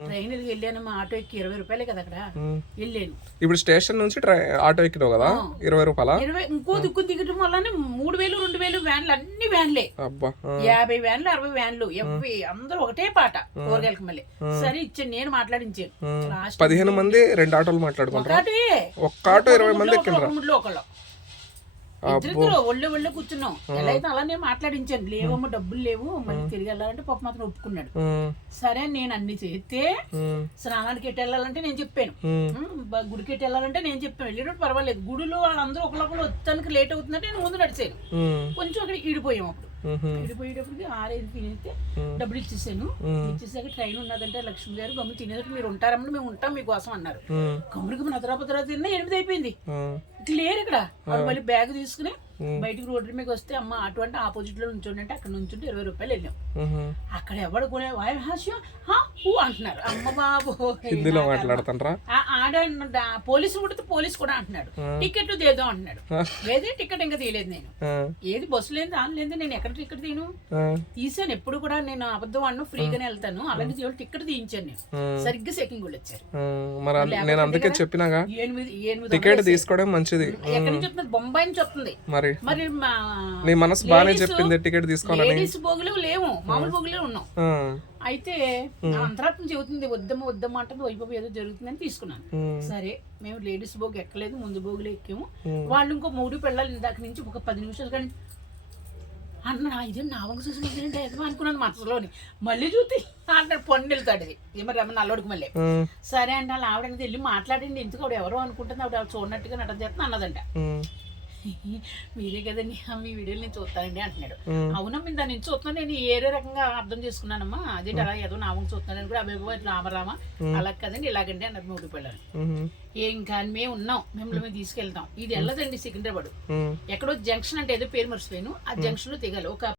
Train వెళ్ళాను మా auto ఎక్కి ఇరవై రూపాయలే కదా అక్కడ. వెళ్ళాను. ఇప్పుడు స్టేషన్ నుంచి ఆటో ఎక్కినావు కదా? ఇరవై రూపాయలా? ఇరవై ఇంకో దిక్కు దిగటం వల్లనే మూడు వేలు రెండు వేలు వ్యాన్లు అన్ని వ్యాన్లే. యాభై వ్యాన్లు అరవై వ్యాన్లు. ఎవ్వి అందరూ ఒకటే పాట కూరగాయలకి మళ్ళీ. సరే ఇచ్చాను నేను మాట్లాడించాను. పదిహేను మంది రెండు ఆటోలు మాట్లాడుకుంటారా? ఒక్క ఆటో ఇరవై మంది ఒకళ్ళు. ఒళ్ళు ఒళ్ళు కూర్చున్నాం. ఎలా అయితే అలానే మాట్లాడించాను. లేవమ్మా డబ్బులు లేవు. మళ్ళీ తిరిగి వెళ్ళాలంటే పాప మాత్రం ఒప్పుకున్నాడు. సరే నేను అన్ని చేస్తే స్నానానికి ఎట్టి వెళ్ళాలంటే నేను చెప్పాను. గుడికి ఎట్టి వెళ్ళాలంటే నేను చెప్పాను. వెళ్ళేటప్పుడు పర్వాలేదు. గుడిలో వాళ్ళందరూ ఒకళ్ళొకళ్ళు వచ్చానికి లేట్ అవుతుందంటే నేను ముందు నడిచాను. కొంచెం అక్కడ ఈడిపోయాం అప్పుడు. ఉమ్, ఈడిపోయేటప్పటికి ఆరేది తినేస్తే డబ్బులు ఇచ్చేసాను. ఇచ్చేసాక ట్రైన్ ఉన్నదంటే లక్ష్మి గారు గమ్ము తినేదాకా మీరు ఉంటారమ్మని మేము ఉంటాం మీకోసం అన్నారు. ఉమ్, కమ్ముడికి నదరా భద్రా తిన్నా ఎనిమిది అయిపోయింది. లేరు ఇక్కడ. మళ్ళీ బ్యాగ్ తీసుకుని బయటికి రోడ్డు మీద వస్తే అమ్మ అటు అంటే ఆపోజిట్లో నుంచోండి అంటే అక్కడ నుంచుంటే ఇరవై రూపాయలు వెళ్ళాం. అక్కడ ఎవడు కొనే వాయు హాస్యం? హా? అంటున్నారు. అమ్మ బాబు హిందీలో ఆడ పోలీసు కొడితే పోలీసు కూడా అంటున్నాడు. టికెట్ దేదో అంటున్నాడు. లేదే టికెట్ ఇంకా తీయలేదు నేను. ఏది? బస్సు లేదు దాని లేదు నేను ఎక్కడ టికెట్ తీను తీసాను. ఎప్పుడు కూడా నేను అబద్ధం అన్ను ఫ్రీగానే వెళ్తాను. అలాగే టికెట్ తీయించాను నేను. సరిగ్గా సెకండ్ కూడా వచ్చారు నేను అందుకే చెప్పినాగా. ఎనిమిది ఎనిమిది టికెట్ తీసుకోవడం మంచిది. ఎక్కడి నుంచి వస్తుంది? బొంబాయి నుంచి వస్తుంది. మరి? మరి మా నీ మనసు బాగానే చెప్పింది టికెట్ తీసుకోవాలని. లేడీస్ బోగులు లేవు. మామూలు బోగులే ఉన్నాం. అయితే అంతరాత్మ చెబుతుంది వద్దమ్మ వద్దమ్మ అంటుంది వైపు ఏదో జరుగుతుందని తీసుకున్నాను. సరే మేము లేడీస్ బోగ్ ఎక్కలేదు ముందు బోగులు ఎక్కాము. వాళ్ళు ఇంకో మూడు పిల్లలు ఇందాక నుంచి ఒక పది నిమిషాలు కానీ అన్న ఇదే నా వంక చూసినట్టు ఏదో అనుకున్నాను మనసులోని. మళ్ళీ చూస్తే అన్నాడు పొండి వెళ్తాడు ఇది ఏమో రమ్మ నల్లోడికి మళ్ళీ. సరే అండి వాళ్ళ ఆవిడ అనేది వెళ్ళి మాట్లాడండి ఎందుకు ఆవిడ ఎవరో అనుకుంటుంది ఆవిడ చూడనట్టుగా నటన చేస్తున్నా అన్నదంట. మీరే కదండి మీ వీడియోలు నేను చూస్తానండి అంటున్నాడు. మ్మ్. అవునా మీరు దాని నుంచి చూస్తున్నా నేను ఏరే రకంగా అర్థం చేసుకున్నానమ్మా. అదేంటి అలా ఏదో నా వంక చూస్తున్నాను కూడా అభిబాబు రామరామ అలా కదండి ఇలాగండి అన్నారు మూడు పిల్లలు ఏం కానీ మేము ఉన్నాం మిమ్మల్ని మేము తీసుకెళ్తాం. ఇది వెళ్ళదండి సికింద్రాబాద్. ఎక్కడో జంక్షన్ అంటే ఏదో పేరు మర్చిపోయాను. ఆ జంక్షన్లో దిగాలి. ఒక